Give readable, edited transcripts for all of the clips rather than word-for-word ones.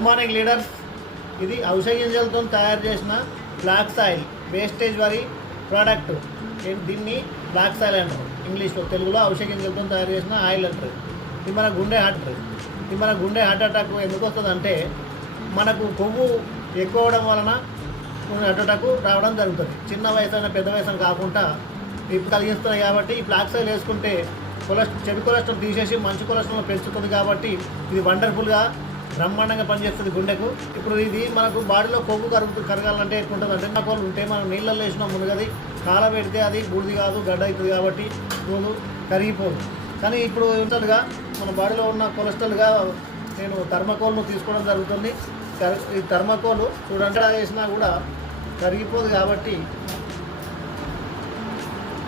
Good morning leaders. ఇది ఔషధ గింజలతో తయారు చేసిన బ్లాక్ సాయిల్ వేస్టేజ్ వరి ప్రోడక్ట్. దీన్ని బ్లాక్ సాయిల్ అంటారు ఇంగ్లీష్లో. తెలుగులో ఔషధ గింజలతో తయారు చేసిన ఆయిల్ అంటారు. ఇది మన గుండె హార్ట్ అటాక్ ఎందుకు వస్తుందంటే మనకు కొవ్వు ఎక్కువ అవడం వలన హార్ట్ అటాక్ రావడం జరుగుతుంది. చిన్న వయసు అయినా పెద్ద వయసు కాకుండా ఇప్పుడు కలిగిస్తున్నాయి కాబట్టి ఈ బ్లాక్ సాయిల్ వేసుకుంటే చెడు కొలెస్ట్రాల్ తీసేసి మంచి కొలెస్ట్రాల్ పెంచుతుంది. కాబట్టి ఇది వండర్ఫుల్గా బ్రహ్మాండంగా పనిచేస్తుంది గుండెకు. ఇప్పుడు ఇది మనకు బాడీలో కొవ్వు కరగాలంటే ఎట్లుంటుంది అంటే కోళ్ళు ఉంటే మనం నీళ్ళల్లో వేసినా మునగది, కాల పెడితే అది బూడిది కాదు గడ్డ అవుతుంది కాబట్టి రోజు కరిగిపోదు. కానీ ఇప్పుడు ఉంటుందిగా మన బాడీలో ఉన్న కొలెస్ట్రాల్గా నేను థర్మకోల్ను తీసుకోవడం జరుగుతుంది. ఈ థర్మకోల్ చూడండి వేసినా కూడా కరిగిపోదు కాబట్టి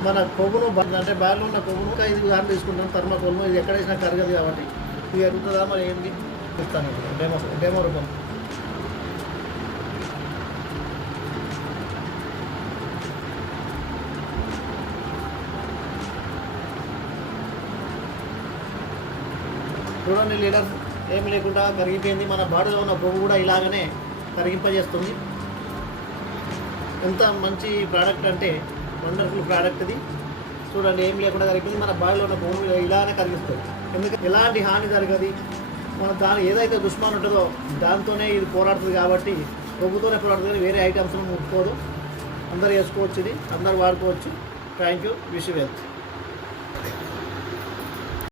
మన కొవ్వును అంటే బాడీలో ఉన్న కొవ్వును 5 సార్లు తీసుకుంటాం థర్మకోల్ను. ఇది ఎక్కడ వేసినా కరగదు కాబట్టి ఇది ఎరుగుతుందా మరి ఏంటి చెప్తాను డెమో రూపం. చూడండి లీడర్స్, ఏం లేకుండా కరిగిపోయింది. మన బాడీలో ఉన్న కొవ్వు కూడా ఇలాగనే కరిగింపజేస్తుంది. ఎంత మంచి ప్రోడక్ట్ అంటే వండర్ఫుల్ ప్రోడక్ట్ ఇది. చూడండి ఏం లేకుండా కరిగిపోయింది. మన బాడీలో ఉన్న కొవ్వు ఇలానే కరిగిస్తుంది. ఎందుకంటే ఎలాంటి హాని జరగదు. మన దాని ఏదైతే దుష్మాన్ ఉంటుందో దాంతోనే ఇది పోరాడుతుంది కాబట్టి కొవ్వుతోనే పోరాడుతుంది. వేరే ఐటమ్స్ను ముట్టుకోదు. అందరూ వేసుకోవచ్చు, ఇది అందరూ వాడుకోవచ్చు. Thank you. Wish you wealth.